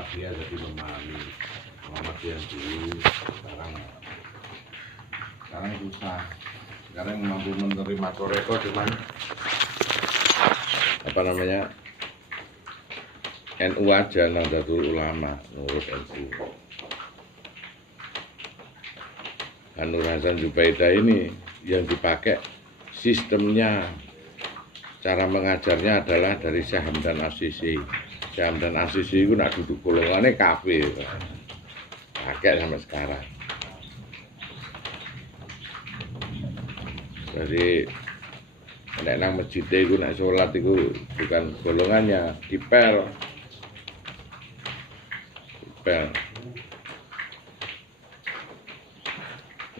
Muhammadiyah jadi memahami Muhammadiyah dulu. Sekarang susah. Sekarang mampu menerima Toreko cuman apa namanya NU aja, Nahdlatul Ulama menurut NU. Nur Hasan Zubaidah ini yang dipakai sistemnya, cara mengajarnya adalah dari Syekh Hamdan Asisi. Syekh Hamdan Asisi itu nak duduk golongannya kafir, pakai sampai sekarang. Jadi nek nang masjid itu nak sholat itu bukan golongannya, dipel.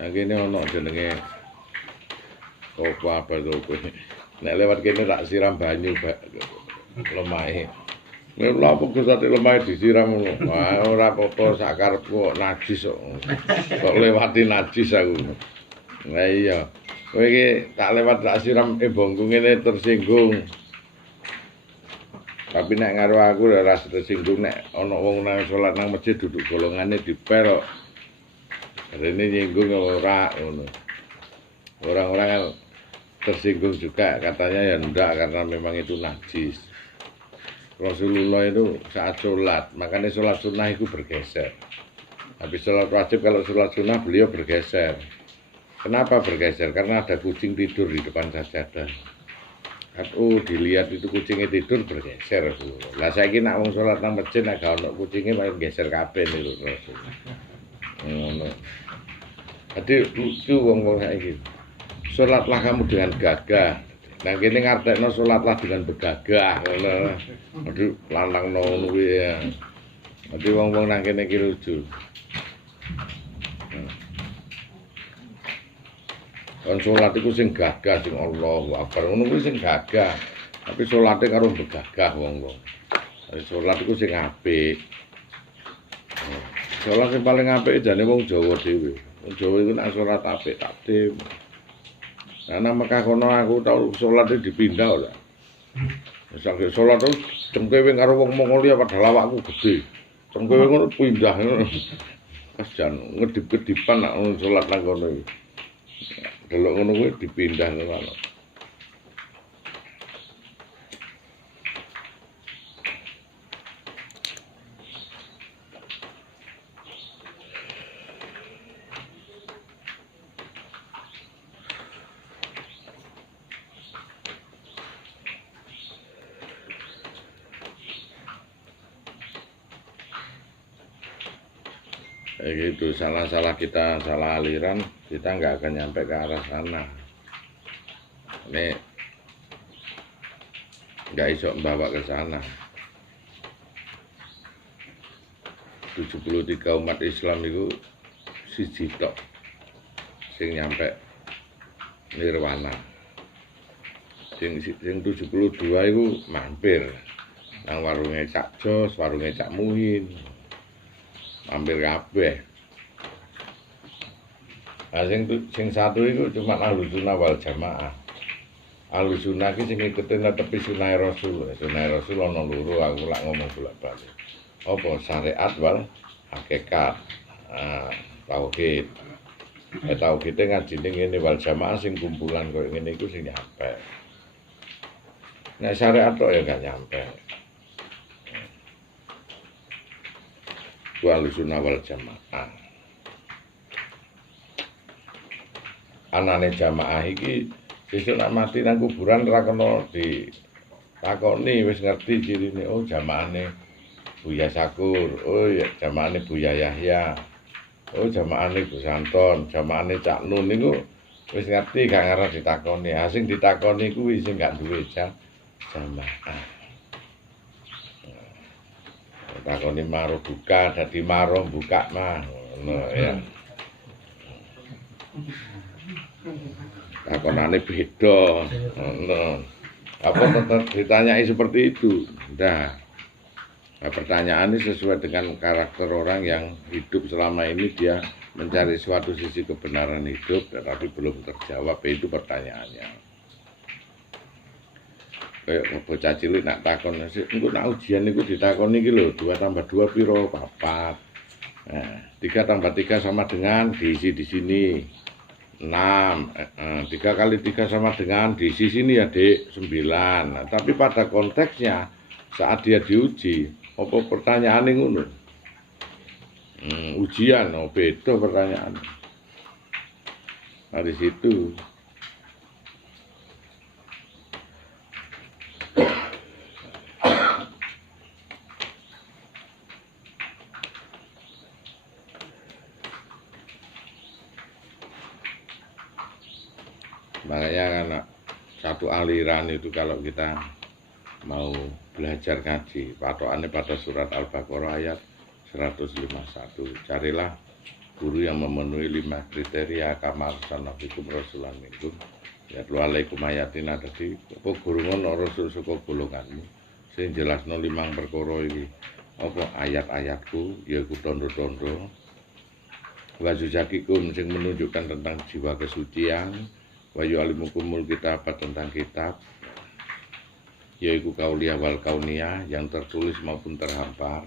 Nah gini ono jenenge apa tuh kowe. Nek lewat kene tak siram banyu lemahe. Nek lha apa gesate lemahe disiram ngono. Wah ora apa-apa sak karepku kok najis kok. Kok lewati najis aku. Nah iya. Kowe iki tak lewat tak siram bongku ngene tersinggung. Tapi nek karo aku ora tersinggung nek ana wong nang salat nang masjid duduk golongane dipel kok. Ini nyinggung ora ngono. Orang-orang kan tersinggung juga katanya ya enggak karena memang itu najis. Rasulullah itu saat sholat, makanya sholat sunnah itu bergeser. Habis sholat wajib kalau sholat sunnah beliau bergeser. Kenapa bergeser? Karena ada kucing tidur di depan sajadah. Dilihat itu kucingnya tidur bergeser. Lah saiki nak wong sholat nang masjid nek gak ono kucingnya paling geser kabeh niku Rasulullah. Ngono. Jadi lucu wong-wong saiki. Salatlah kamu dengan gagah. Nah kene ngartekno salatlah dengan begagah ngono. Aduh lanang ngono kuwi ya. Jadi wong-wong nang kene iki lucu. Kon salat iku sing gagah sing Allahu Akbar. Ngono kuwi sing gagah. Tapi salate karo begagah wong-wong. Salat iku sing apik. Salat sing paling apik jane wong Jawa dhewe. Wong Jawa iku nek salat apik takdim. Karena Mekah kono aku tau salat dipindah ora. Sampai salat terus cengkewe karo wong Mongolia padahal awakku gede. Cengkewe ngono pindah ngono. Kasihan ngedip-kedipan nek salat nang kono iki. Delok ngono kuwi dipindah ngono. Gitu, salah kita, salah aliran, kita nggak akan nyampe ke arah sana. Ini nggak iso membawa ke sana. 73 umat Islam itu siji tok sing nyampe nirwana. Sing 72 itu mampir nang warunge Cak Jos, warunge Cak Muhin. Hampir kabeh. Nah, sing satu itu cuma Ahlussunnah wal Jamaah. Ahlussunnah iki sing ngikuti netepi sunah Rasul. Sunah Rasul ana loro, aku lak ngomong bolak-balik. Apa syariat wal hakikat. Tauhid. Tauhid ngajine ngene wal Jamaah sing kumpulan koyo ngene iku sing nyampe. Nek syariat tok ya gak nyampe. Ahlussunnah wal Jamaah. Anane jamaah iki sesuk nek mati nang kuburan ora kena ditakoni, wis ngerti cirine. Oh jamaahne Buya Sakur, oh ya jamaahne Buya Yahya. Oh jamaahne Gus Anton, jamaahne Cak Nun niku wis ngerti gak ngarep ditakoni. Sing ditakoni kuwi sing gak duwe jamaah. Takoni maruh buka dadi maruh buka mah ngono ya. Takonane beda ngono. Apa tetap ditanyai seperti itu? Nah, pertanyaan ini sesuai dengan karakter orang yang hidup selama ini, dia mencari suatu sisi kebenaran hidup tetapi belum terjawab, itu pertanyaannya. kaya bocah cilik nak takon engko nak ujian niku ditakoni iki lho 2 tambah 2 piro 4. Nah, 3 tambah 3 sama dengan diisi di sini 6. 3 kali 3 sama dengan diisi sini ya Dik 9. Nah, tapi pada konteksnya saat dia diuji, apa pertanyaane ngono? Ujian, beda pertanyaan. Nah, di situ makanya kan satu aliran itu kalau kita mau belajar ngaji patokannya pada surat Al-Baqarah ayat 151. Carilah guru yang memenuhi 5 kriteria kama arsalnakum rasulan minkum yatlu alaikum ayatina. Dadi apa guru ngono rasul saka golonganmu sing jelasno 5 perkara iki apa ayat-ayatku yaiku tondo-tondo wajuzakikum sing menunjukkan tentang jiwa kesucian wa yu'allimukumul kitab tentang kitab yaitu kauliyah wal kauniyah yang tertulis maupun terhampar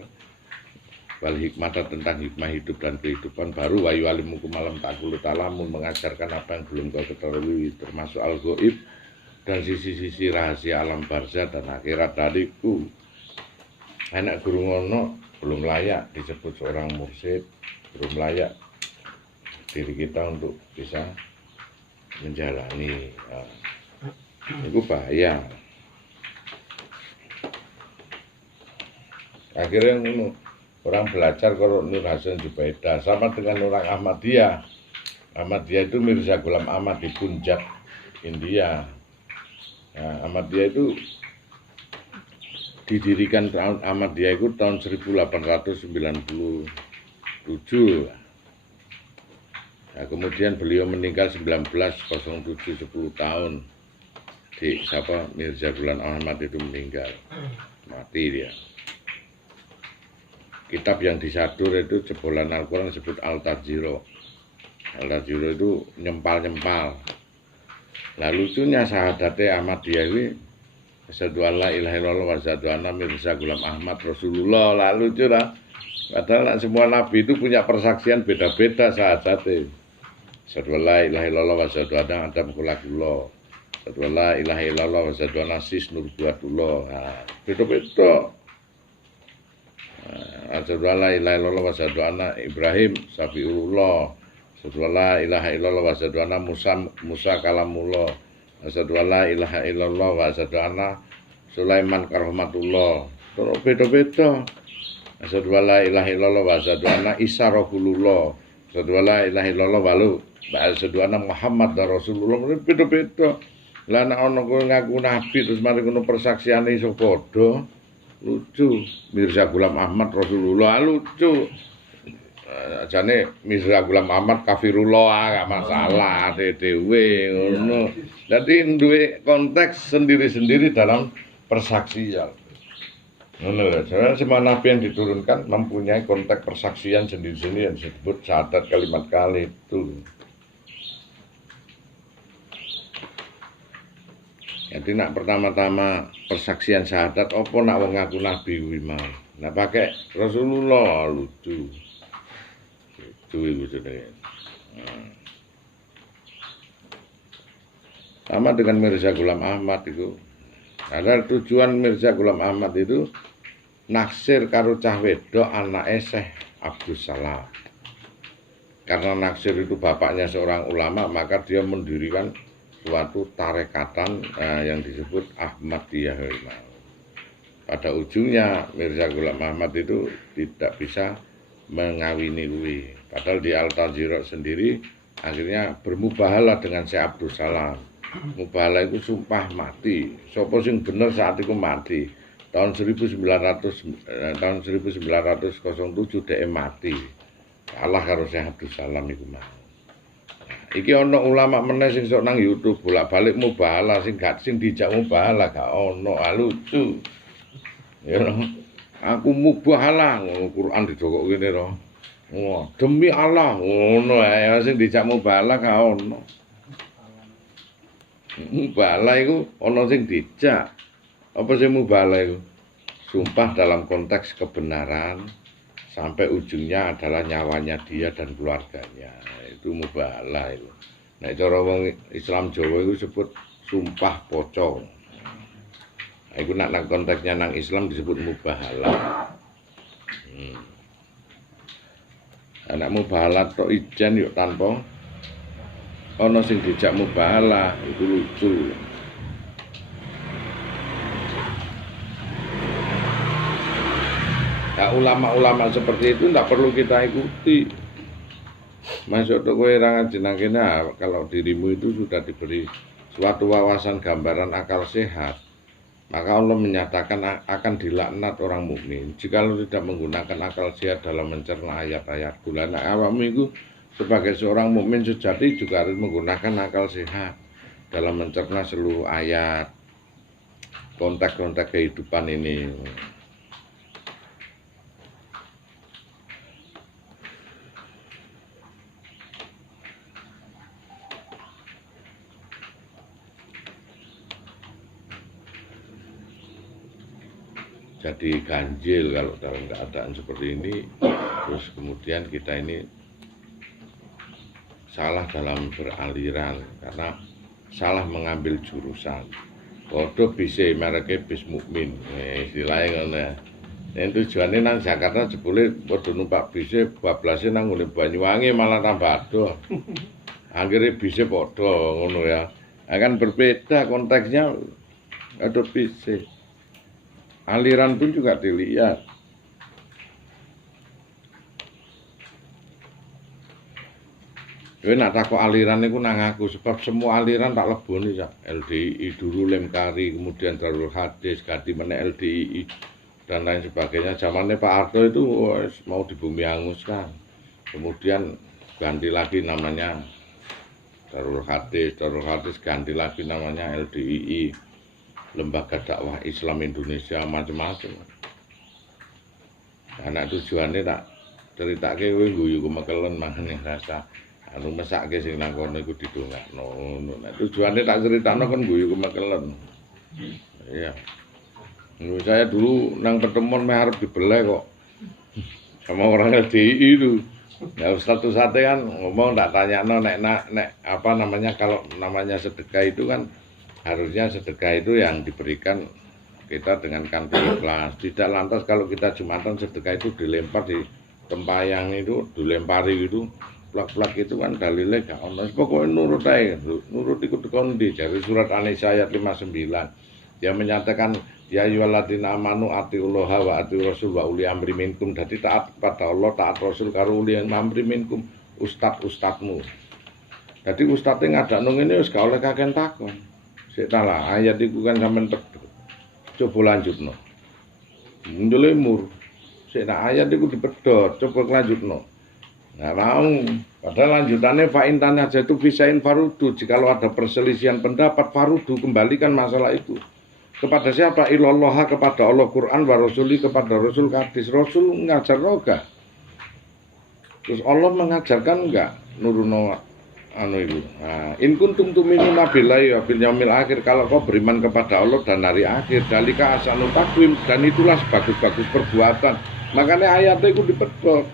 wal hikmah tentang hikmah hidup dan kehidupan baru wa yu'allimukum alam ta'qulu ta'lamun mengajarkan apa yang belum kau ketahui termasuk al-ghaib dan sisi-sisi rahasia alam barzah dan akhirat. Dariku anak guru ngono belum layak disebut seorang mursyid, belum layak diri kita untuk bisa menjalani itu bahaya. Akhirnya orang belajar kalau Nur Hasan Zubaidah sama dengan orang Ahmadiyah. Ahmadiyah itu Mirza Ghulam Ahmad di Punjab, India. Nah, Ahmadiyah itu didirikan Ahmadiyah itu tahun 1897. Nah, kemudian beliau meninggal 1907, 10 tahun. Di siapa Mirza Ghulam Ahmad itu meninggal, mati dia. Kitab yang disadur itu jebolan Al-Quran disebut Al-Tarjiro. Al-Tarjiro itu nyempal-nyempal. Nah lucunya sahadatnya Ahmadiyah ini asyhadu alla ilaha illallah wa asyhadu anna Mirza Ghulam Ahmad Rasulullah. Lah lucu lah. Padahal semua nabi itu punya persaksian beda-beda sahadatnya. Asyhadu alla ilaha illallah wa asyhadu anna Adam khalaqullah. Asyhadu alla ilaha illallah wa asyhadu anna Sis Nurbuatullah. Nah, beda-beda. Asyhadu alla ilaha illallah wa asyhadu anna Ibrahim Safiullah. Asyhadu alla ilaha illallah wa asyhadu anna Musa kalamullah. Asyhadu alla ilaha illallah wa asyhadu anna Sulaiman karahmatullah. Terus beda-beda. Asyhadu alla ilaha illallah wa asyhadu anna Isa rasulullah. Asyhadu alla ilaha illallah wa asyhadu anna Muhammad rasulullah. Beda-beda. Lah nek ana kowe ngaku nabi terus mari ngono persaksiane iso padha. Lucu. Mirza Ghulam Ahmad Rasulullah lucu. Jane Mirza Ghulam Ahmad kafirullah gak masalah dhewe ngono. Dadi duwe konteks sendiri-sendiri dalam persaksian. Ngono lho, semua nabi yang diturunkan mempunyai konteks persaksian sendiri-sendiri yang disebut syahadat kalimat kali itu. Jadi nak pertama-tama persaksian syahadat apa nak wong ngaku nabi kuwi mau. Nah pakai Rasulullah lucu. Lucu iku jenenge. Sama dengan Mirza Ghulam Ahmad itu. Ada tujuan Mirza Ghulam Ahmad itu naksir karo cah wedok anake Syekh Abdus Salam. Karena naksir itu bapaknya seorang ulama, maka dia mendirikan suatu tarekatan yang disebut Ahmadiyah. Pada ujungnya Mirza Ghulam Ahmad itu tidak bisa mengawini lui. Padahal di Al-Tarjiro sendiri akhirnya bermubahalah dengan Syekh Abdul Salam. Mubahalah itu sumpah mati. Sopo sing bener saat itu mati. Tahun 1907 dhek mati. Allah karo Syekh Abdul Salam iku mau. Iki ana ulama meneh sing sok nang YouTube bolak-balik mubahalah sing dijak mubahalah gak ono lucu. Ya aku mubahalah ngono Quran didokok kene ro. Wah, demi Allah ngono ae sing dijak mubahalah gak ono. Mubahalah iku ana sing dijak. Apa sih mubalah itu? Sumpah dalam konteks kebenaran sampai ujungnya adalah nyawanya dia dan keluarganya. Itu mubalah itu. Nah, cara wong Islam Jawa itu disebut sumpah pocong. Nah, itu nang konteksnya nang Islam disebut mubahalah. Anak mubahalah tok ijen yuk tanpa ana sing dijak mubahalah, itu lucu. Nah, ulama-ulama seperti itu tidak perlu kita ikuti. Masuk ke kowe ra ngajenang kene, kalau dirimu itu sudah diberi suatu wawasan gambaran akal sehat, maka Allah menyatakan akan dilaknat orang mukmin jika lo tidak menggunakan akal sehat dalam mencerna ayat-ayat. Nah, awakmu itu sebagai seorang mukmin sejati juga harus menggunakan akal sehat dalam mencerna seluruh ayat, konteks-konteks kehidupan ini. Jadi ganjil kalau dalam keadaan seperti ini. Terus kemudian kita ini salah dalam beraliran karena salah mengambil jurusan. Kodok bisa mereka bis mukmin, istilahnya ngono ya. Yang tujuannya nang Jakarta jebule padha numpak bis bablasnya nang ngene Banyuwangi malah tambah adoh. Akhirnya bisa padha ngono ya. Akan berbeda konteksnya ada bis. Aliran pun juga dilihat. Kowe nak takok aliran niku nang aku sebab semua aliran tak leboni ya. LDII dulu Lemkari, kemudian Darul Hadis, ganti meneh LDII dan lain sebagainya. Zamannya Pak Harto itu mau dibumi hanguskan. Kemudian ganti lagi namanya Darul Hadis ganti lagi namanya LDII. Lembaga Dakwah Islam Indonesia macam-macam. Anak tujuannya tak ceritake kowe guyu kemekelen mangane rasa anu mesake sing nang kono iku didongakno. Nah, tujuannya tak critakno kan guyu kemekelen. Iya. Saya dulu nang pertemuan meh arep dibeleh kok. Sama orang LDI itu. Ya satu sate kan ngomong tak tanyano nek apa namanya kalau namanya sedekah itu kan harusnya sedekah itu yang diberikan kita dengan kantong ikhlas. Tidak lantas kalau kita Jumatan sedekah itu dilempar di tempayang itu, dilempari gitu, plak-plak itu kan dalilnya gak ono. Pokoknya nurut aja, nurut ikut kondi. Dari surat An-Nisa ayat 59 dia menyatakan ya ayyuhalladzina amanu atiullaha wa atiur rasul wa uli amri minkum. Jadi taat kepada Allah, taat Rasul karo uli amri minkum, ustadmu. Jadi ustadnya ngadakno ngene wis gak oleh kakek takon. Sik lah ayat iku kan sampean pedhot. Coba lanjutno. Mundur lemur. Sik ayat iku dipedhot, coba lanjutno. Nah, mau. Padahal lanjutannya fa'intan aja itu bisain farudu. Jikalau ada perselisihan pendapat farudu, kembalikan masalah itu kepada siapa? Ilallah, kepada Allah Quran wa rasuli, kepada Rasul hadis. Rasul ngajar enggak? Terus Allah mengajarkan enggak? Nuruno anu itu. Nah, in kuntum tu'minuna billahi wa bil yaumil akhir, kalau kau beriman kepada Allah dan hari akhir, dalika ahsanut taqwim, dan itulah sebagus-bagus perbuatan. Makanya ayatnya itu dipedhot.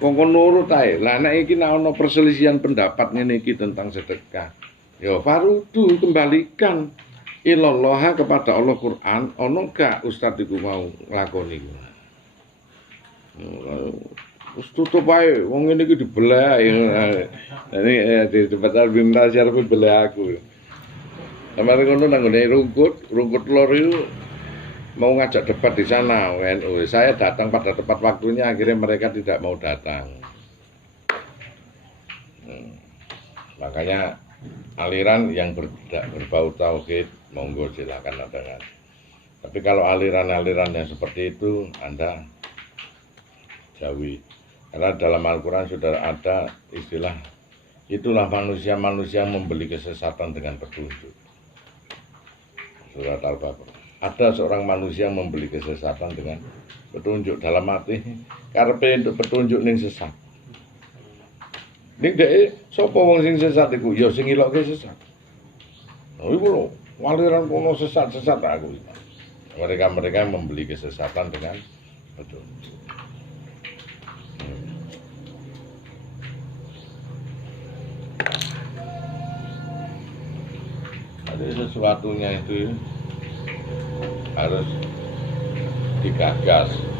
Wong nurut ae. Lah nek iki nek ana perselisihan pendapat ngene iki tentang sedekah. Ya farudu, kembalikan ilallah, kepada Allah Quran. Ono gak ustaz iku mau nglakoni iku. Wis tutup ae, wong ngene iki dibelah. Ini di tempat argumentasi arep belah aku. Kemarin ngono nang ngene rungkut lor itu mau ngajak debat di sana WNU. Saya datang pada tepat waktunya, akhirnya mereka tidak mau datang. Makanya aliran yang berbau tauhid monggo silakan datang. Tapi kalau aliran-aliran yang seperti itu Anda jauhi. Karena dalam Al-Quran sudah ada istilah, itulah manusia-manusia yang membeli kesesatan dengan petunjuk. Surat Al-Baqarah. Ada seorang manusia yang membeli kesesatan dengan petunjuk, dalam arti karepe untuk petunjuk ning sesat. Ning dhek sapa wong sing sesat iku? Ya sing ilokke sesat. Oh iku lho, Aliran kuno sesat-sesat aku. Mereka membeli kesesatan dengan betul. Ada sesuatunya itu harus digagas.